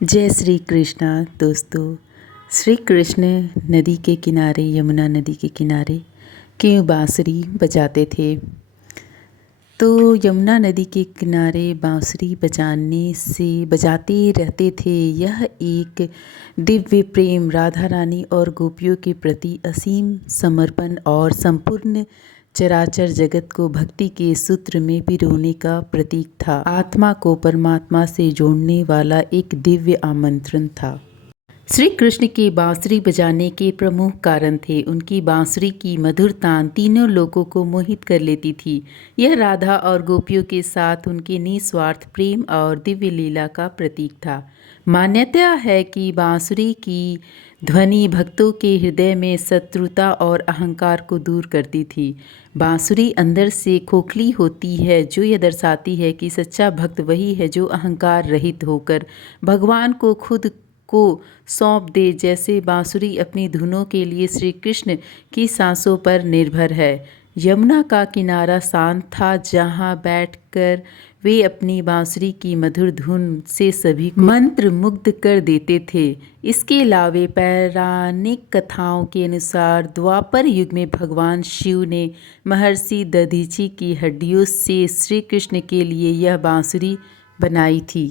जय श्री कृष्णा दोस्तों। श्री कृष्ण नदी के किनारे, यमुना नदी के किनारे क्यों बांसुरी बजाते थे? तो यमुना नदी के किनारे बांसुरी बजाते रहते थे। यह एक दिव्य प्रेम, राधा रानी और गोपियों के प्रति असीम समर्पण और संपूर्ण चराचर जगत को भक्ति के सूत्र में पिरोने का प्रतीक था। आत्मा को परमात्मा से जोड़ने वाला एक दिव्य आमंत्रण था। श्री कृष्ण के बांसुरी बजाने के प्रमुख कारण थे। उनकी बांसुरी की मधुर तान तीनों लोगों को मोहित कर लेती थी। यह राधा और गोपियों के साथ उनके निस्वार्थ प्रेम और दिव्य लीला का प्रतीक था। मान्यता है कि बांसुरी की ध्वनि भक्तों के हृदय में शत्रुता और अहंकार को दूर करती थी। बांसुरी अंदर से खोखली होती है, जो यह दर्शाती है कि सच्चा भक्त वही है जो अहंकार रहित होकर भगवान को खुद को सौंप दे। जैसे बांसुरी अपनी धुनों के लिए श्री कृष्ण की सांसों पर निर्भर है। यमुना का किनारा शांत था, जहाँ बैठकर वे अपनी बांसुरी की मधुर धुन से सभी को मंत्र मुग्ध कर देते थे। इसके अलावा पौराणिक कथाओं के अनुसार द्वापर युग में भगवान शिव ने महर्षि दधीचि की हड्डियों से श्री कृष्ण के लिए यह बांसुरी बनाई थी।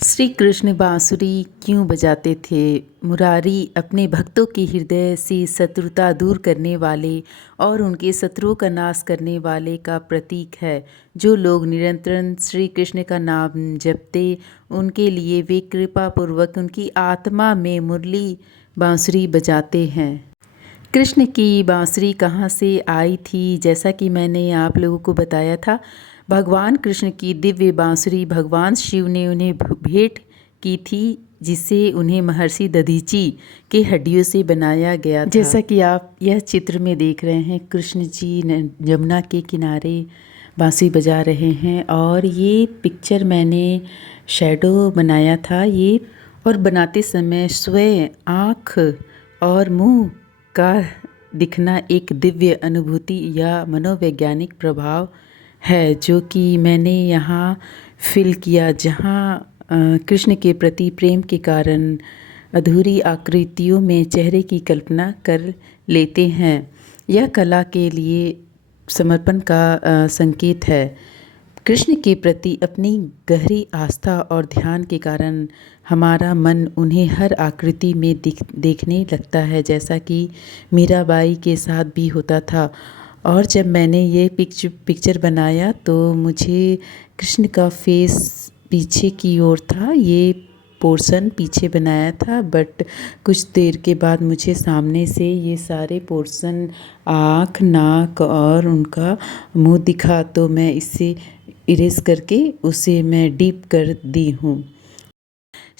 श्री कृष्ण बांसुरी क्यों बजाते थे? मुरारी अपने भक्तों के हृदय से शत्रुता दूर करने वाले और उनके शत्रुओं का नाश करने वाले का प्रतीक है। जो लोग निरंतर श्री कृष्ण का नाम जपते, उनके लिए वे कृपा पूर्वक उनकी आत्मा में मुरली बांसुरी बजाते हैं। कृष्ण की बांसुरी कहाँ से आई थी? जैसा कि मैंने आप लोगों को बताया था, भगवान कृष्ण की दिव्य बांसुरी भगवान शिव ने उन्हें भेंट की थी, जिसे उन्हें महर्षि दधीचि के हड्डियों से बनाया गया था। जैसा कि आप यह चित्र में देख रहे हैं, कृष्ण जी यमुना के किनारे बांसुरी बजा रहे हैं और ये पिक्चर मैंने शैडो बनाया था। ये और बनाते समय स्वयं आँख और मुंह का दिखना एक दिव्य अनुभूति या मनोवैज्ञानिक प्रभाव है, जो कि मैंने यहाँ फिल किया, जहाँ कृष्ण के प्रति प्रेम के कारण अधूरी आकृतियों में चेहरे की कल्पना कर लेते हैं। यह कला के लिए समर्पण का संकेत है। कृष्ण के प्रति अपनी गहरी आस्था और ध्यान के कारण हमारा मन उन्हें हर आकृति में देखने लगता है, जैसा कि मीराबाई के साथ भी होता था। और जब मैंने ये पिक्चर बनाया तो मुझे कृष्ण का फेस पीछे की ओर था, ये पोर्शन पीछे बनाया था, बट कुछ देर के बाद मुझे सामने से ये सारे पोर्शन आँख, नाक और उनका मुंह दिखा, तो मैं इसे इरेज करके उसे मैं डीप कर दी हूँ।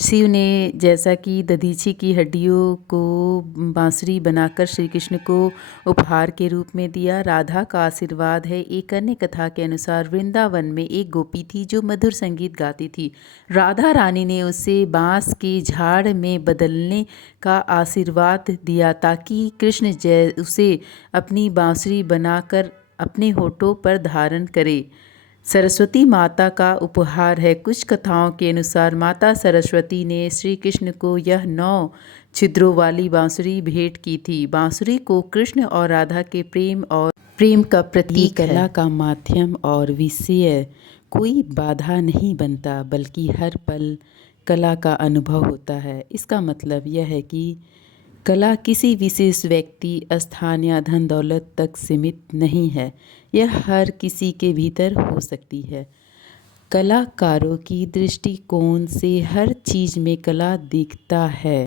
शिव ने जैसा कि दधीचि की हड्डियों को बांसुरी बनाकर श्री कृष्ण को उपहार के रूप में दिया। राधा का आशीर्वाद है। एक अन्य कथा के अनुसार वृंदावन में एक गोपी थी जो मधुर संगीत गाती थी। राधा रानी ने उसे बांस के झाड़ में बदलने का आशीर्वाद दिया ताकि कृष्ण उसे अपनी बांसुरी बनाकर अपने होठों पर धारण करे। सरस्वती माता का उपहार है। कुछ कथाओं के अनुसार माता सरस्वती ने श्री कृष्ण को यह 9 छिद्रों वाली बांसुरी भेंट की थी। बांसुरी को कृष्ण और राधा के प्रेम का प्रतीक है। कला का माध्यम और विषय कोई बाधा नहीं बनता, बल्कि हर पल कला का अनुभव होता है। इसका मतलब यह है कि कला किसी विशेष व्यक्ति, स्थान या धन दौलत तक सीमित नहीं है। यह हर किसी के भीतर हो सकती है। कलाकारों की दृष्टिकोण से हर चीज़ में कला दिखता है।